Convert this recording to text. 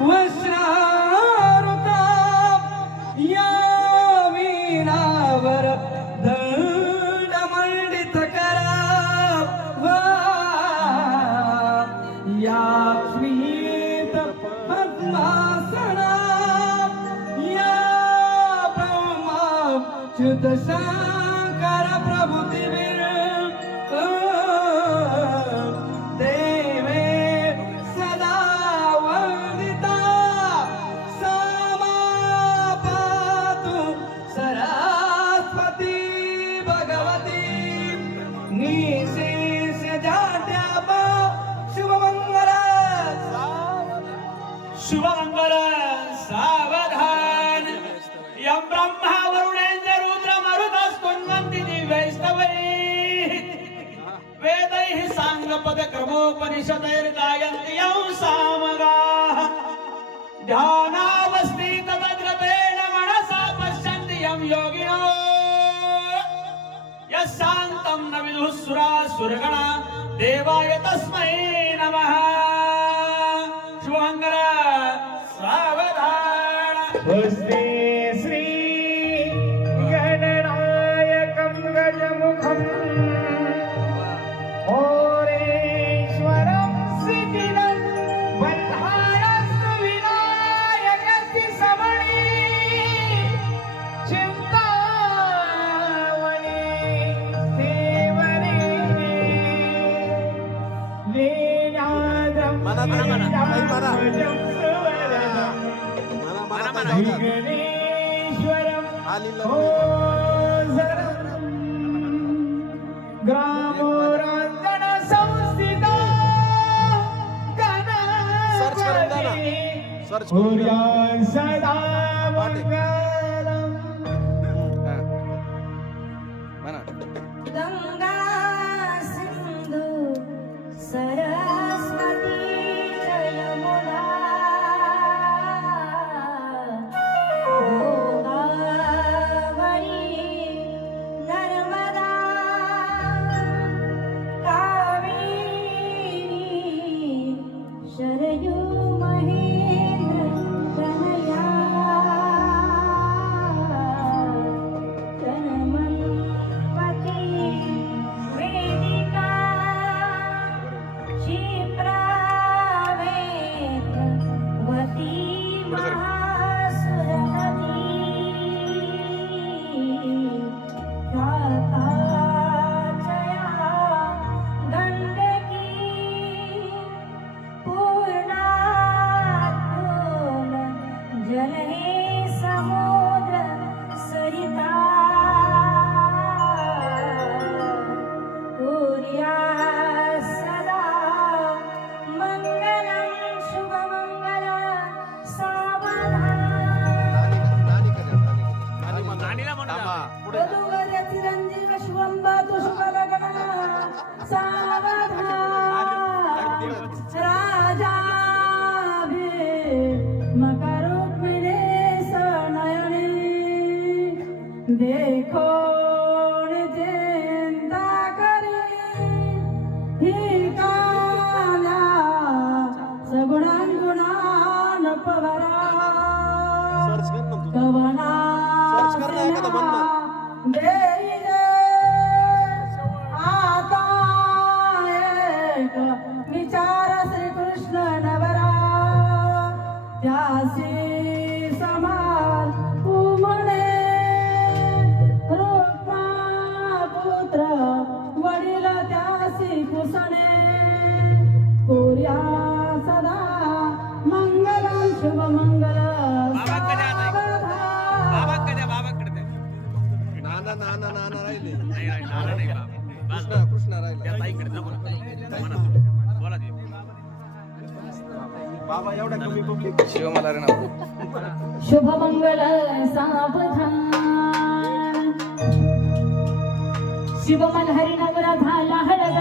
वस्त्रारुता या वीणावर दंड मंडित करा. वा या स्मित पद्मासना. या ब्रह्मा च्युत निशेष जाड्याप शुभमंगल शुभमंगल सावधान. यं ब्रह्मा वरुणेन्द्र रुद्र मरुतस्तुन्वन्ति दिव्यैस्तवैः. वेदैः साङ्गपदक्रमोपनिषदैर्गायन्ति यं सामगाः. ध्याना न सुरगणा देवाय तस्मै ग्रामोरांगण संस्थिता सर्च करून द्या ना. गणपती सर्च करून द्या. सूर्या सदा मंगलम्. म्हणा. देखो चिंता करे ही काल्या सगुणांगुणान पवरा सर्च कर ना तू. कवना सर्च कर ना एखादं म्हणणं. कोर्या सदा मंगल शुभ मंगल. नाना नाना नाना राहिले नाही, नाही, नाना नाही, बाबा. बस, कृष्णा कृष्णा राहिले त्या ताईकडे जा, बोला. म्हणा. बोला ते. बाबा एवढ्या कमी पब्लिक शिव मला रे ना शुभ मंगल सावधान शिवमन हरिनवरा झाला हळद